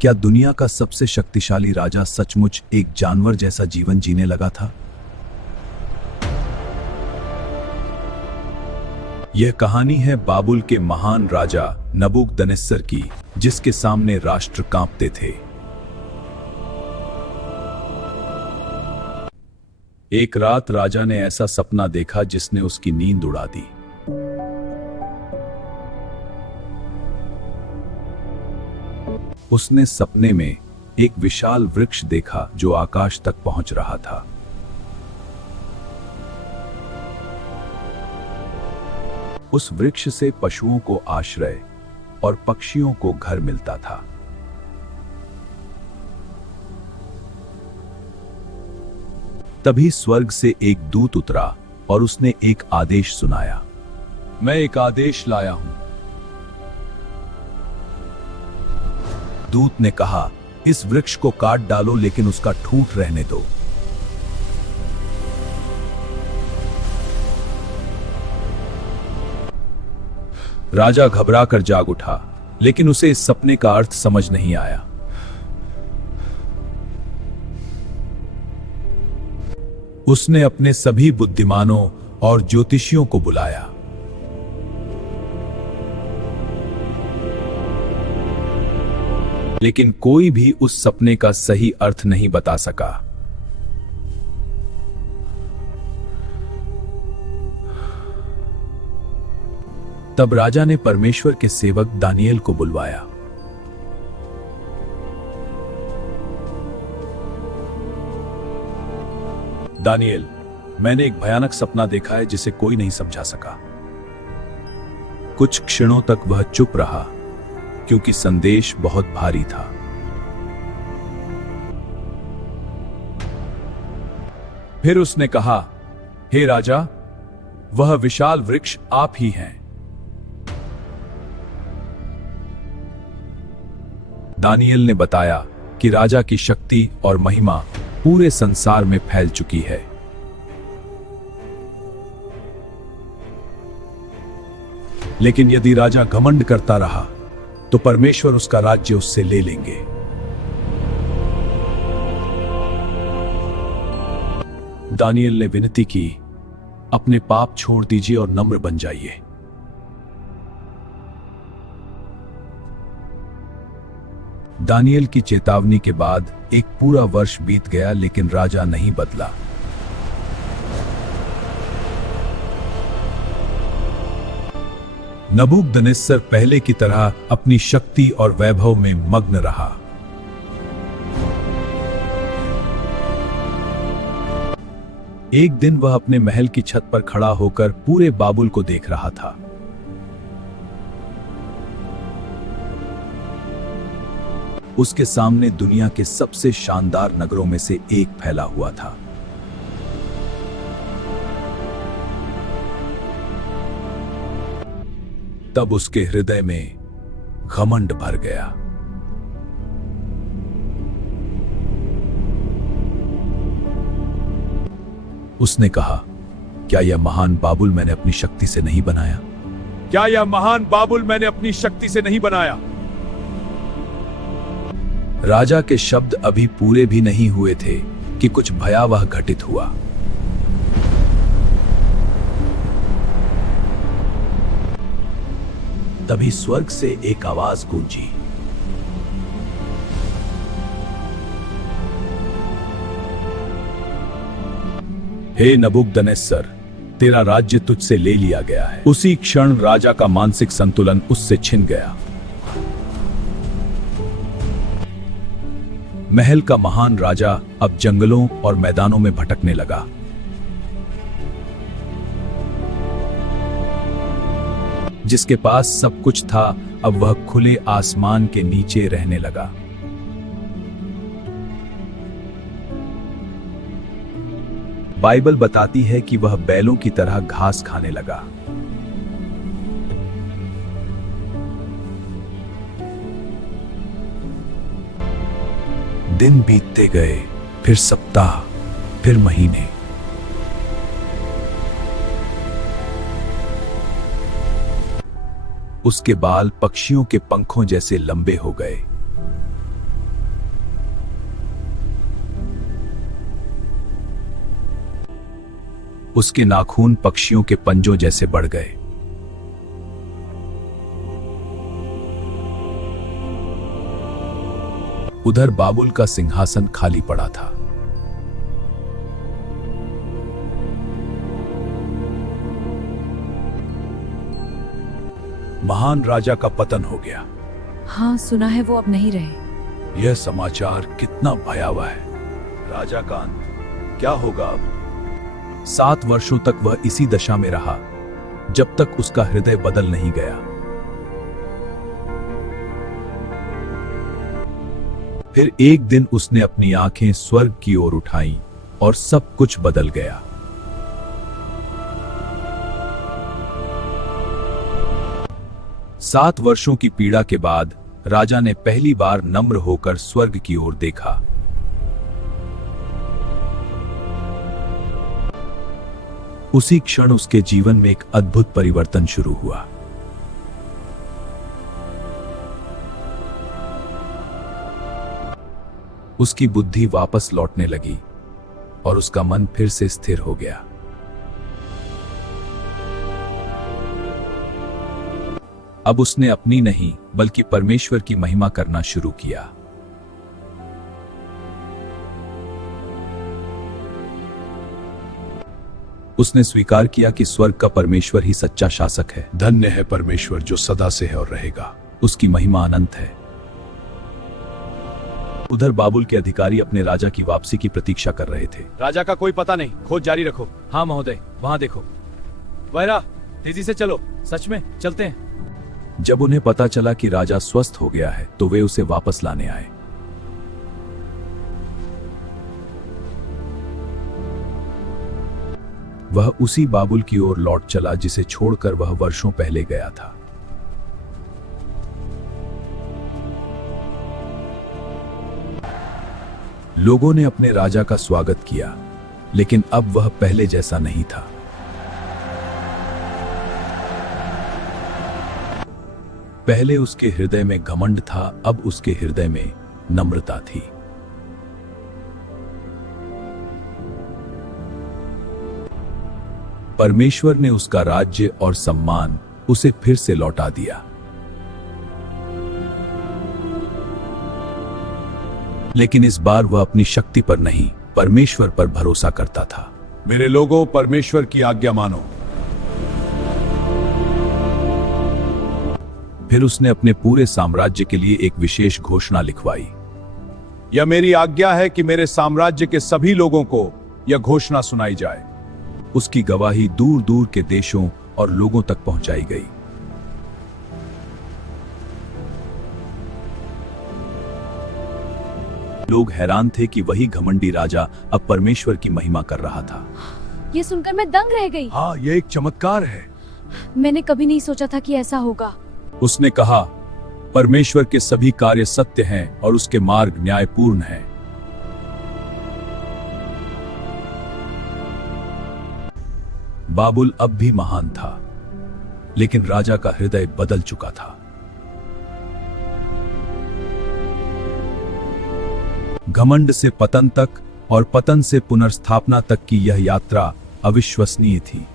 क्या दुनिया का सबसे शक्तिशाली राजा सचमुच एक जानवर जैसा जीवन जीने लगा था? यह कहानी है बाबुल के महान राजा नबूकदनेस्सर की, जिसके सामने राष्ट्र कांपते थे। एक रात राजा ने ऐसा सपना देखा जिसने उसकी नींद उड़ा दी। उसने सपने में एक विशाल वृक्ष देखा जो आकाश तक पहुंच रहा था। उस वृक्ष से पशुओं को आश्रय और पक्षियों को घर मिलता था। तभी स्वर्ग से एक दूत उतरा और उसने एक आदेश सुनाया। मैं एक आदेश लाया हूं। दूत ने कहा, इस वृक्ष को काट डालो लेकिन उसका ठूंठ रहने दो। राजा घबरा कर जाग उठा, लेकिन उसे इस सपने का अर्थ समझ नहीं आया। उसने अपने सभी बुद्धिमानों और ज्योतिषियों को बुलाया। लेकिन कोई भी उस सपने का सही अर्थ नहीं बता सका। तब राजा ने परमेश्वर के सेवक दानिएल को बुलवाया। दानिएल, मैंने एक भयानक सपना देखा है जिसे कोई नहीं समझा सका। कुछ क्षणों तक वह चुप रहा, क्योंकि संदेश बहुत भारी था। फिर उसने कहा, हे राजा, वह विशाल वृक्ष आप ही हैं। दानिएल ने बताया कि राजा की शक्ति और महिमा पूरे संसार में फैल चुकी है। लेकिन यदि राजा घमंड करता रहा तो परमेश्वर उसका राज्य उससे ले लेंगे। दानिएल ने विनती की, अपने पाप छोड़ दीजिए और नम्र बन जाइए। दानिएल की चेतावनी के बाद एक पूरा वर्ष बीत गया, लेकिन राजा नहीं बदला। नबूकदनेस्सर पहले की तरह अपनी शक्ति और वैभव में मग्न रहा। एक दिन वह अपने महल की छत पर खड़ा होकर पूरे बाबुल को देख रहा था। उसके सामने दुनिया के सबसे शानदार नगरों में से एक फैला हुआ था। तब उसके हृदय में घमंड भर गया। उसने कहा, क्या यह महान बाबुल मैंने अपनी शक्ति से नहीं बनाया? क्या यह महान बाबुल मैंने अपनी शक्ति से नहीं बनाया? राजा के शब्द अभी पूरे भी नहीं हुए थे कि कुछ भयावह घटित हुआ। तभी स्वर्ग से एक आवाज गूंजी, हे नबूकदनेस्सर, तेरा राज्य तुझसे ले लिया गया है। उसी क्षण राजा का मानसिक संतुलन उससे छिन गया। महल का महान राजा अब जंगलों और मैदानों में भटकने लगा। जिसके पास सब कुछ था, अब वह खुले आसमान के नीचे रहने लगा। बाइबल बताती है कि वह बैलों की तरह घास खाने लगा। दिन बीतते गए, फिर सप्ताह, फिर महीने। उसके बाल पक्षियों के पंखों जैसे लंबे हो गए। उसके नाखून पक्षियों के पंजों जैसे बढ़ गए। उधर बाबुल का सिंहासन खाली पड़ा था। महान राजा का पतन हो गया। हाँ, सुना है वो अब नहीं रहे। यह समाचार कितना भयावह है। राजा का अंत क्या होगा अब? 7 वर्षों तक वह इसी दशा में रहा, जब तक उसका हृदय बदल नहीं गया। फिर एक दिन उसने अपनी आंखें स्वर्ग की ओर उठाईं और सब कुछ बदल गया। सात वर्षों की पीड़ा के बाद राजा ने पहली बार नम्र होकर स्वर्ग की ओर देखा। उसी क्षण उसके जीवन में एक अद्भुत परिवर्तन शुरू हुआ। उसकी बुद्धि वापस लौटने लगी और उसका मन फिर से स्थिर हो गया। अब उसने अपनी नहीं बल्कि परमेश्वर की महिमा करना शुरू किया। उसने स्वीकार किया कि स्वर्ग का परमेश्वर ही सच्चा शासक है। धन्य है परमेश्वर जो सदा से है और रहेगा। उसकी महिमा अनंत है। उधर बाबुल के अधिकारी अपने राजा की वापसी की प्रतीक्षा कर रहे थे। राजा का कोई पता नहीं, खोज जारी रखो। हाँ महोदय, वहां देखो। वैरा, तेजी से चलो। सच में चलते हैं। जब उन्हें पता चला कि राजा स्वस्थ हो गया है तो वे उसे वापस लाने आए। वह उसी बाबुल की ओर लौट चला जिसे छोड़कर वह वर्षों पहले गया था। लोगों ने अपने राजा का स्वागत किया, लेकिन अब वह पहले जैसा नहीं था। पहले उसके हृदय में घमंड था, अब उसके हृदय में नम्रता थी। परमेश्वर ने उसका राज्य और सम्मान उसे फिर से लौटा दिया। लेकिन इस बार वह अपनी शक्ति पर नहीं, परमेश्वर पर भरोसा करता था। मेरे लोगों, परमेश्वर की आज्ञा मानो। फिर उसने अपने पूरे साम्राज्य के लिए एक विशेष घोषणा लिखवाई। यह मेरी आज्ञा है कि मेरे साम्राज्य के सभी लोगों को यह घोषणा सुनाई जाए। उसकी गवाही दूर दूर के देशों और लोगों तक पहुंचाई गई। लोग हैरान थे कि वही घमंडी राजा अब परमेश्वर की महिमा कर रहा था। ये सुनकर मैं दंग रह गई। हाँ, यह एक चमत्कार है। मैंने कभी नहीं सोचा था कि ऐसा होगा। उसने कहा, परमेश्वर के सभी कार्य सत्य हैं और उसके मार्ग न्यायपूर्ण हैं। बाबुल अब भी महान था, लेकिन राजा का हृदय बदल चुका था। घमंड से पतन तक और पतन से पुनर्स्थापना तक की यह यात्रा अविश्वसनीय थी।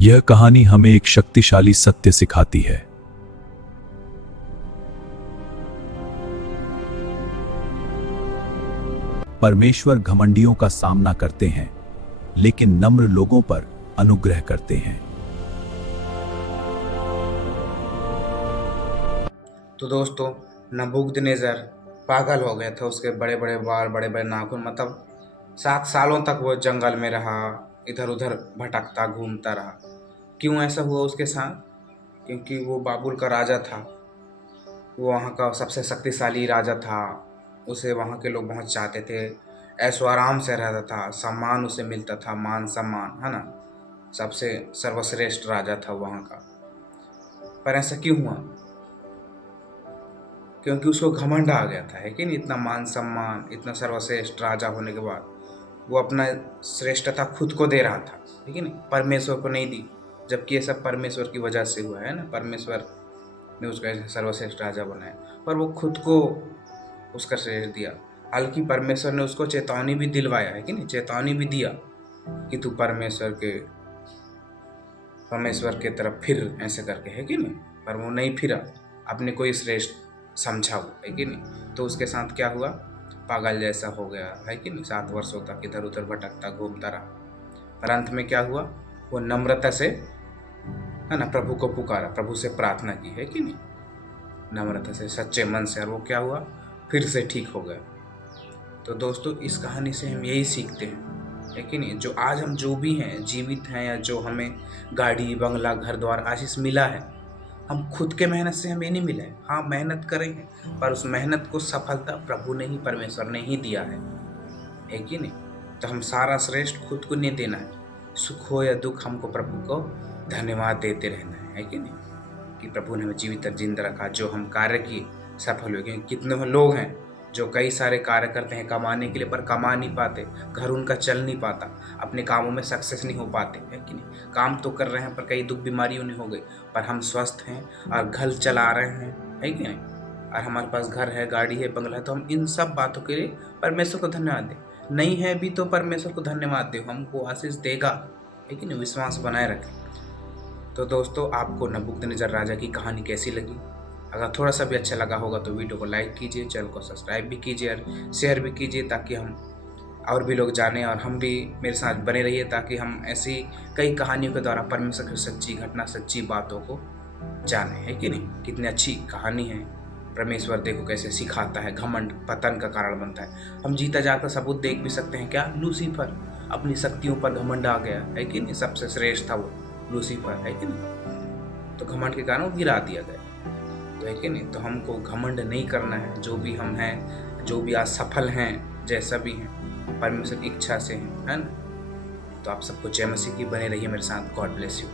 यह कहानी हमें एक शक्तिशाली सत्य सिखाती है। परमेश्वर घमंडियों का सामना करते हैं, लेकिन नम्र लोगों पर अनुग्रह करते हैं। तो दोस्तों, नबूकदनेस्सर पागल हो गया था। उसके बड़े बड़े बाल, बड़े बड़े नाखून, मतलब 7 सालों तक वो जंगल में रहा, इधर उधर भटकता घूमता रहा। क्यों ऐसा हुआ उसके साथ? क्योंकि वो बाबुल का राजा था। वो वहाँ का सबसे शक्तिशाली राजा था। उसे वहाँ के लोग बहुत चाहते थे। ऐशो आराम से रहता था, सम्मान उसे मिलता था, मान सम्मान, है ना। सबसे सर्वश्रेष्ठ राजा था वहाँ का। पर ऐसा क्यों हुआ? क्योंकि उसको घमंड आ गया था, है कि नहीं। इतना मान सम्मान, इतना सर्वश्रेष्ठ राजा होने के बाद वो अपना श्रेष्ठता खुद को दे रहा था, ठीक है नहीं, परमेश्वर को नहीं दी। जबकि ये सब परमेश्वर की वजह से हुआ है ना। परमेश्वर ने उसको सर्वश्रेष्ठ राजा बनाया, पर वो खुद को उसका श्रेय दिया। बल्कि परमेश्वर ने उसको चेतावनी भी दिलवाया है कि नहीं, चेतावनी भी दिया कि तू परमेश्वर के तरफ फिर, ऐसे करके, है कि नहीं। पर वो नहीं फिरा, अपने को ही श्रेष्ठ समझा वो, है कि नहीं। तो उसके साथ क्या हुआ, पागल जैसा हो गया, है कि नहीं। 7 वर्षों तक इधर उधर भटकता घूमता रहा, पर अंत में क्या हुआ, वो नम्रता से, है ना, प्रभु को पुकारा, प्रभु से प्रार्थना की, है कि नहीं, नम्रता से, सच्चे मन से, और वो क्या हुआ, फिर से ठीक हो गया। तो दोस्तों इस कहानी से हम यही सीखते हैं, है कि नहीं। जो आज हम जो भी हैं, जीवित हैं, या जो हमें गाड़ी बंगला घर द्वार आशीष मिला है, हम खुद के मेहनत से हमें नहीं मिला है। हाँ, मेहनत करेंगे, पर उस मेहनत को सफलता प्रभु ने ही, परमेश्वर ने ही दिया है कि नहीं। तो हम सारा श्रेष्ठ खुद को नहीं देना है, सुख हो या दुख हमको प्रभु को धन्यवाद देते रहना है कि नहीं, कि प्रभु ने हमें जीवित जिंदा रखा, जो हम कार्य किए सफल हो गए। कितने लोग हैं जो कई सारे कार्य करते हैं कमाने के लिए, पर कमा नहीं पाते, घर उनका चल नहीं पाता, अपने कामों में सक्सेस नहीं हो पाते, है कि नहीं। काम तो कर रहे हैं, पर कई दुख बीमारी उन्हें हो गई, पर हम स्वस्थ हैं और घर चला रहे हैं, है कि नहीं। और हमारे पास घर है, गाड़ी है, बंगला है, तो हम इन सब बातों के लिए परमेश्वर को धन्यवाद दें। नहीं है भी तो परमेश्वर को धन्यवाद दें, हमको आशीष देगा, है कि नहीं। विश्वास बनाए रखें। तो दोस्तों आपको नबूकदनेस्सर राजा की कहानी कैसी लगी? अगर थोड़ा सा भी अच्छा लगा होगा तो वीडियो को लाइक कीजिए, चैनल को सब्सक्राइब भी कीजिए और शेयर भी कीजिए, ताकि हम और भी लोग जानें और हम भी मेरे साथ बने रहिए, ताकि हम ऐसी कई कहानियों के द्वारा परमेश्वर की सच्ची घटना, सच्ची बातों को जानें, है कि नहीं। कितनी अच्छी कहानी है। परमेश्वर देखो कैसे सिखाता है, घमंड पतन का कारण बनता है। हम जीता जाकर सबूत देख भी सकते हैं। क्या लूसीफर अपनी शक्तियों पर घमंड आ गया, है कि नहीं। सबसे श्रेष्ठ था वो लूसीफर, है कि नहीं। तो घमंड के कारण वो गिरा दिया गया, तो है कि नहीं। तो हमको घमंड नहीं करना है। जो भी हम हैं, जो भी आज सफल हैं, जैसा भी हैं, परमेश्वर की इच्छा से हैं, है ना। तो आप सबको जय मसीह की बने रहिए मेरे साथ। God bless you.